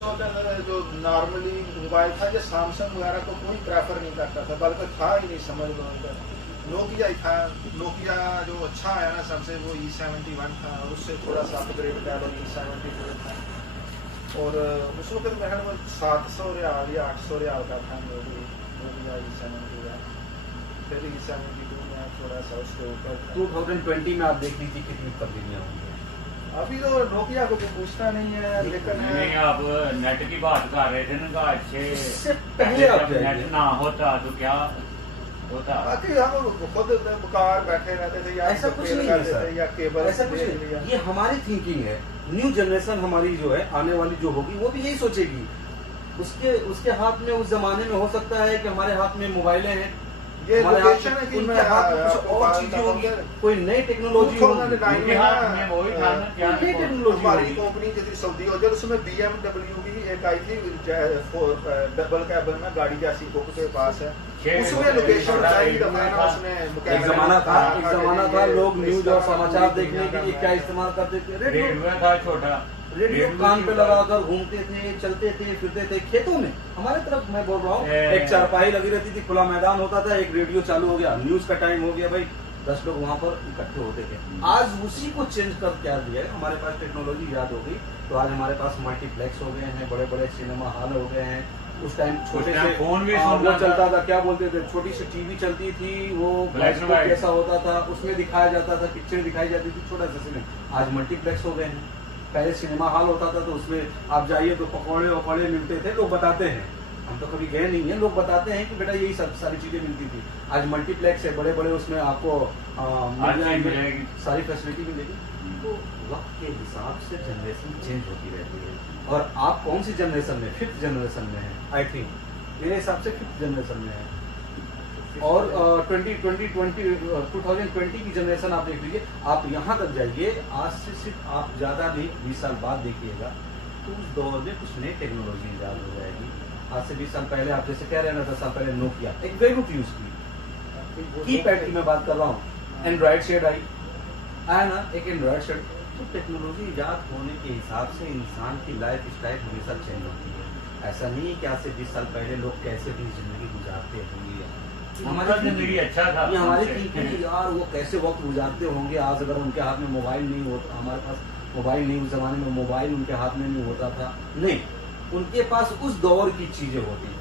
जो normally mobile था जो सैमसंग वगैरह को कोई प्रेफर नहीं करता था, बल्कि था ही नहीं समझ लो। नोकिया ही था। नोकिया जो अच्छा आया ना सबसे, वो E71 था, और उससे थोड़ा सा अपग्रेड कर E72 था। और उस वक्त मेरे ख्याल 700 रियाल या 800 रियाल का था नोकिया E71। फिर E72 में थोड़ा सा उसके ऊपर 2020 में आप देख लीजिए कितनी तब्दीलियाँ होंगी। अभी तो नोकिया को कोई पूछता नहीं है, लेकिन नहीं, आप नेट की बात कर रहे थे ना, अच्छे इससे पहले आप जब नेट ना होता तो क्या होता। बाकी हम खुद बेकार बैठे रहते थे, या ऐसा कुछ नहीं है सर, या केबल ऐसा कुछ नहीं। ये हमारी थिंकिंग है। न्यू जनरेशन हमारी जो है आने वाली जो होगी वो भी यही सोचेगी। उसके हाथ में उस जमाने में हो सकता है कि हमारे हाथ में मोबाइलें हैं, ये हमारे लोकेशन है कि उनमें क्या हाथ में कुछ और चीजें होंगी, कोई नई टेक्नोलॉजी होगी। उनके हाथ में वही था ना, क्या नई टेक्नोलॉजी हमारी कंपनी जो थी सऊदी, और जब उसमें BMW की एक आई थी डबल कैबिन में गाड़ी जैसी बुक के पास है, उसमें लोकेशन बताई ना उसने। एक जमाना था लोग न्यूज और समाचार देखने के लिए क्या इस्तेमाल करते थे? रेडियो था छोटा, रेडियो कान पे लगाकर घूमते थे, चलते थे, फिरते थे खेतों में। हमारे तरफ मैं बोल रहा हूँ, एक चारपाई लगी रहती थी, खुला मैदान होता था, एक रेडियो चालू हो गया, न्यूज का टाइम हो गया भाई, 10 लोग वहां पर इकट्ठे होते थे। आज उसी को चेंज कर क्या दिया है, हमारे पास टेक्नोलॉजी याद हो गई, तो आज हमारे पास मल्टीप्लेक्स हो गए हैं, बड़े बड़े सिनेमा हॉल हो गए हैं। उस टाइम छोटे से फोन भी वो चलता था, क्या बोलते थे, छोटी सी टीवी चलती थी, वो कैसा होता था, उसमें दिखाया जाता था, पिक्चर दिखाई जाती थी, छोटा सा सिनेमा। आज मल्टीप्लेक्स हो गए हैं। पहले सिनेमा हॉल होता था तो उसमें आप जाइए तो पकौड़े वकौड़े मिलते थे, लोग बताते हैं, हम तो कभी गए नहीं है, लोग बताते हैं कि बेटा यही सब सारी चीजें मिलती थी। आज मल्टीप्लेक्स है, बड़े बड़े, उसमें आपको सारी फैसिलिटी मिलेगी। तो वक्त के हिसाब से जनरेशन चेंज होती रहती है। और आप कौन सी जनरेशन में? 5th जनरेशन में है आई थिंक, मेरे हिसाब से 5th जनरेशन में है। और 2020 की जनरेशन आप देख लीजिए, आप यहाँ तक जाइए, आज से सिर्फ आप ज़्यादा नहीं 20 साल बाद देखिएगा तो उस दौर में कुछ नई टेक्नोलॉजी ईजाद हो जाएगी। आज से 20 साल पहले आप जैसे कह रहे हैं ना, 10 साल पहले नोकिया एक वेरी गुड यूज की पैड की मैं बात कर रहा हूँ, एंड्रॉइड शेड आई आया ना, एक एंड्रॉइड शेड। तो टेक्नोलॉजी ईजाद होने के हिसाब से इंसान की लाइफ स्टाइल हमेशा चेंज होती है। ऐसा नहीं है कि आज से 20 साल पहले लोग कैसे अपनी जिंदगी गुजारते होंगे, हमारा जिंदगी अच्छा था, ये हमारी थिंकिंग यार वो कैसे वक्त गुजारते होंगे। आज अगर उनके हाथ में मोबाइल नहीं होता, हमारे पास मोबाइल नहीं, उस जमाने में मोबाइल उनके हाथ में नहीं होता था, नहीं, उनके पास उस दौर की चीजें होती थी।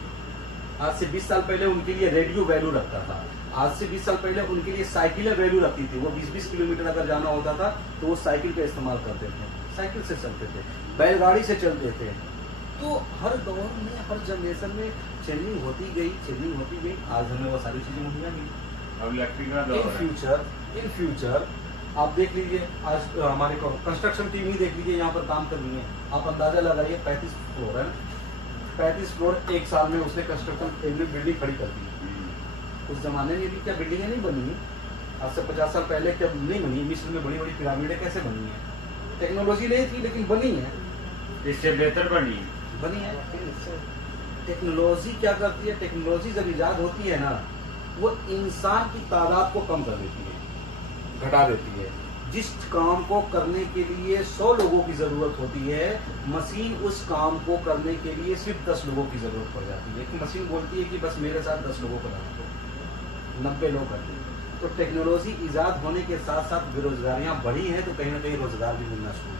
आज से 20 साल पहले उनके लिए रेडियो वैल्यू रखता था, आज से 20 साल पहले उनके लिए साइकिलें वैल्यू रखती थी। वो 20-20 किलोमीटर अगर जाना होता था तो वो साइकिल का इस्तेमाल करते थे, साइकिल से चलते थे, बैलगाड़ी से चलते थे। तो हर दौर में, हर जनरेशन में चेंजिंग होती गई। आज हमें वो सारी चीजें मुहैया मिली। इन फ्यूचर आप देख लीजिए, आज हमारे कंस्ट्रक्शन टीम ही देख लीजिए, यहाँ पर काम कर रही है। आप अंदाजा लगाइए, 35 फ्लोर है, 35 फ्लोर एक साल में उसने कंस्ट्रक्शन बिल्डिंग खड़ी कर दी। उस जमाने में भी क्या बिल्डिंगें नहीं बनी है? आज से 50 साल पहले क्या नहीं बनी? मिस्र में बड़ी बड़ी पिरामिडें कैसे बनी है? टेक्नोलॉजी नहीं थी लेकिन बनी है, इससे बेहतर बनी है। टेक्नोलॉजी क्या करती है? टेक्नोलॉजी जब इजाद होती है ना, वो इंसान की तादाद को कम कर देती है, घटा देती है। जिस काम को करने के लिए 100 लोगों की जरूरत होती है, मशीन उस काम को करने के लिए सिर्फ 10 लोगों की जरूरत पड़ जाती है। कि मशीन बोलती है कि बस मेरे साथ 10 लोगों को लगा दो, 90 लोग करते हैं। तो टेक्नोलॉजी इजाद होने के साथ साथ बेरोजगारियां बढ़ी हैं, तो कहीं ना कहीं रोजगार भी मिलना शुरू हुआ।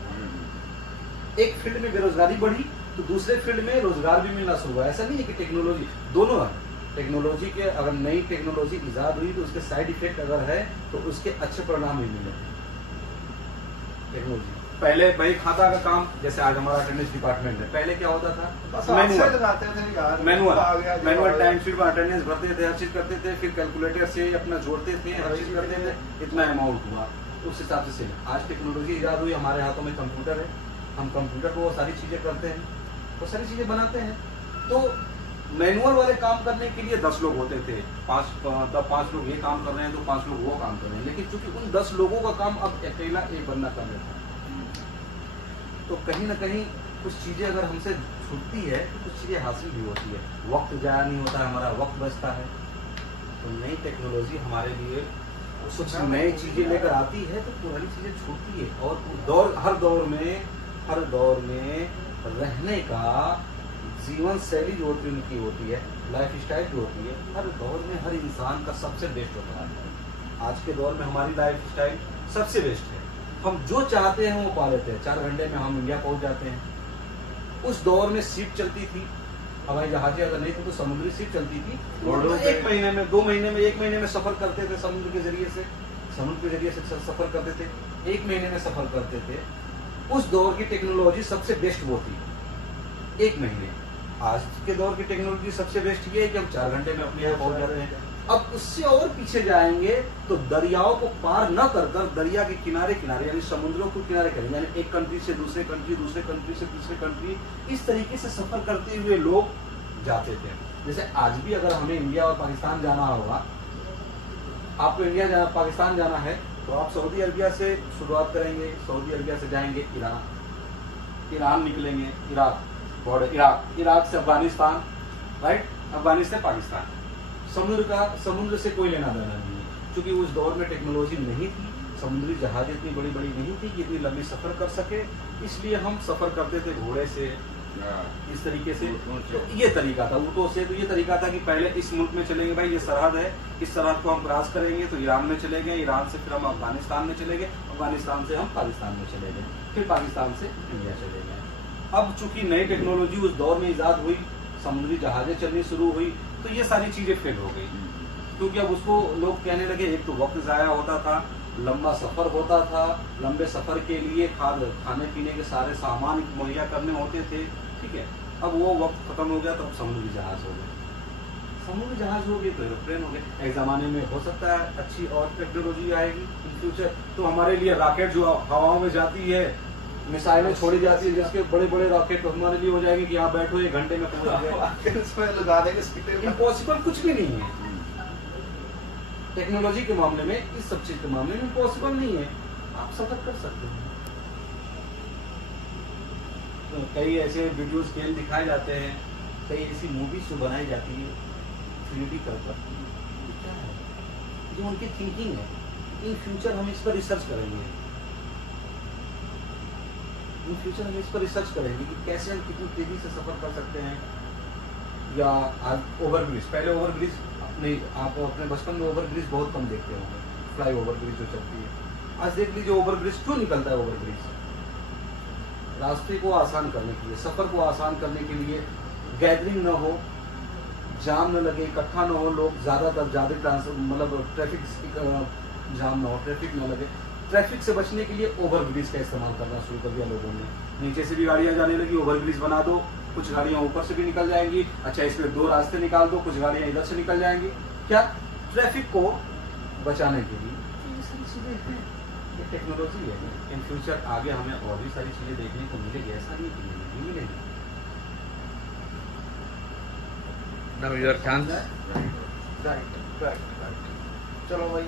एक फील्ड में बेरोजगारी बढ़ी तो दूसरे फील्ड में रोजगार भी मिलना शुरू हुआ। ऐसा नहीं है कि टेक्नोलॉजी, दोनों है। टेक्नोलॉजी के अगर नई टेक्नोलॉजी इजाद हुई तो उसके साइड इफेक्ट अगर है तो उसके अच्छे परिणाम भी मिलेंगे। टेक्नोलॉजी पहले भाई खाता का काम, जैसे आज हमारा अटेंडेंस डिपार्टमेंट है, पहले क्या होता था? मैनुअल टाइम शीट में अटेंडेंस भरते थे, हर चीज करते थे, फिर कैलकुलेटर से अपना जोड़ते थे, हर चीज करते थे, इतना अमाउंट हुआ, उस हिसाब से। आज टेक्नोलॉजी इजाद हुई, हमारे हाथों में कंप्यूटर है, हम कंप्यूटर पर वो सारी चीजें करते हैं, वो सारी चीजें बनाते हैं। तो मैनुअल वाले काम करने के लिए 10 लोग होते थे, 5 लोग ये काम कर रहे हैं तो 5 लोग वो काम कर रहे हैं, लेकिन चूंकि उन 10 लोगों का काम अब अकेला एक बंदा कर लेता है। तो कहीं ना कहीं कुछ चीजें अगर हमसे छूटती है तो कुछ चीजें हासिल भी होती है, वक्त जाया नहीं होता है, हमारा वक्त बचता है। तो नई टेक्नोलॉजी हमारे लिए कुछ नई चीजें लेकर आती है तो पुरानी चीजें छूटती है। और हर दौर में हर दौर में रहने का जीवन शैली जो होती है उनकी होती है, लाइफ स्टाइल जो होती है, हर दौर में हर इंसान का सबसे बेस्ट होता है। आज के दौर में हमारी लाइफ स्टाइल सबसे बेस्ट है, हम जो चाहते हैं वो पा लेते हैं। 4 घंटे में हम इंडिया पहुंच जाते हैं। उस दौर में शिप चलती थी, हवाई जहाजें अगर नहीं थी तो समुद्री शिप चलती थी। रोडों पे- 1 महीने में, 2 महीने में, 1 महीने में सफर करते थे समुद्र के जरिए से, सफर करते थे, 1 महीने में सफर करते थे। उस दौर की टेक्नोलॉजी सबसे बेस्ट वो थी, 1 महीने। आज के दौर की टेक्नोलॉजी सबसे बेस्ट ये है कि हम 4 घंटे में अपने यहाँ पहुंच जाते हैं। अब उससे और पीछे जाएंगे तो दरियाओं को पार न कर कर दरिया के किनारे किनारे यानी समुद्रों को किनारे करेंगे, यानी एक कंट्री से दूसरे कंट्री, दूसरे कंट्री से तीसरे कंट्री, इस तरीके से सफर करते हुए लोग जाते थे। जैसे आज भी अगर हमें इंडिया और पाकिस्तान जाना होगा, आपको इंडिया पाकिस्तान जाना है तो आप सऊदी अरबिया से शुरुआत करेंगे, सऊदी अरबिया से जाएंगे ईरान निकलेंगे, इराक से अफगानिस्तान, राइट, अफगानिस्तान पाकिस्तान। समुद्र से कोई लेना देना नहीं है, क्योंकि उस दौर में टेक्नोलॉजी नहीं थी, समुद्री जहाज इतनी बड़ी बड़ी नहीं थी कि इतनी लंबी सफर कर सके, इसलिए हम सफर करते थे घोड़े से, इस तरीके से। तो ये तरीका था ऊँटों से, तो ये तरीका था कि पहले इस मुल्क में चलेंगे, भाई ये सरहद है, इस सरहद को हम क्रॉस करेंगे तो ईरान में चले गए, ईरान से फिर हम अफगानिस्तान में चले गए, अफगानिस्तान से हम पाकिस्तान में चले गए, फिर पाकिस्तान से इंडिया चले गए। अब चूंकि नई टेक्नोलॉजी उस दौर में ईजाद हुई, समुद्री जहाजें चलनी शुरू हुई, तो ये सारी चीजें फेल हो गई, क्योंकि अब उसको लोग कहने लगे एक तो वक्त ज़ाया होता था, लंबा सफ़र होता था, लंबे सफ़र के लिए खाने पीने के सारे सामान मुहैया करने होते थे, ठीक है। अब वो वक्त खत्म हो गया, तो अब समुद्री जहाज हो गए, समुद्री जहाज हो गए तो एरोप्लेन हो गए। एक ज़माने में हो सकता है अच्छी और टेक्नोलॉजी आएगी इन फ्यूचर, तो हमारे लिए रॉकेट जो हवाओं में जाती है, मिसाइलें छोड़ी जाती है, जिसके बड़े बड़े रॉकेट तो हमारे लिए हो जाएंगे कि यहाँ बैठो 1 घंटे में पहुँच गए। इसमें लगा देंगे सीटें। इम्पॉसिबल कुछ भी नहीं है टेक्नोलॉजी के मामले में, इस सब चीज के मामले में इम्पॉसिबल नहीं है, आप सफर कर सकते हैं। तो कई ऐसे वीडियोस गेम दिखाए जाते हैं, कई ऐसी मूवीज जो बनाई जाती है 3D कर कर, क्या है जो उनकी थिंकिंग है। इन फ्यूचर हम इस पर रिसर्च करेंगे, इन फ्यूचर हम इस पर रिसर्च करेंगे कि कैसे हम कितनी तेजी से सफर कर सकते हैं। या ओवरब्रिज, पहले ओवरब्रिज नहीं, आप अपने बचपन में ओवरब्रिज बहुत कम देखते होंगे, फ्लाई ओवरब्रिज जो चलती है। आज देख लीजिए ओवरब्रिज क्यों निकलता है, ओवरब्रिज रास्ते को आसान करने के लिए, सफ़र को आसान करने के लिए, गैदरिंग न हो, जाम न लगे, इकट्ठा न हो, लोग ज़्यादा मतलब ट्रैफिक जाम न हो, ट्रैफिक न लगे। ट्रैफिक से बचने के लिए ओवरब्रिज का इस्तेमाल करना शुरू कर दिया लोगों ने। नीचे से भी गाड़ियाँ जाने लगी, ओवरब्रिज बना दो, कुछ गाड़ियाँ ऊपर से भी निकल जाएंगी, अच्छा इसमें 2 रास्ते निकाल दो, कुछ गाड़ियाँ इधर से निकल जाएंगी, क्या ट्रैफिक को बचाने के लिए। ये सारी चीज़ें हैं, ये टेक्नोलॉजी है। इन फ्यूचर आगे हमें और भी सारी चीज़ें देखने को मिलेगी, ऐसा नहीं कि नहीं मिलेगी। राइट, चलो भाई।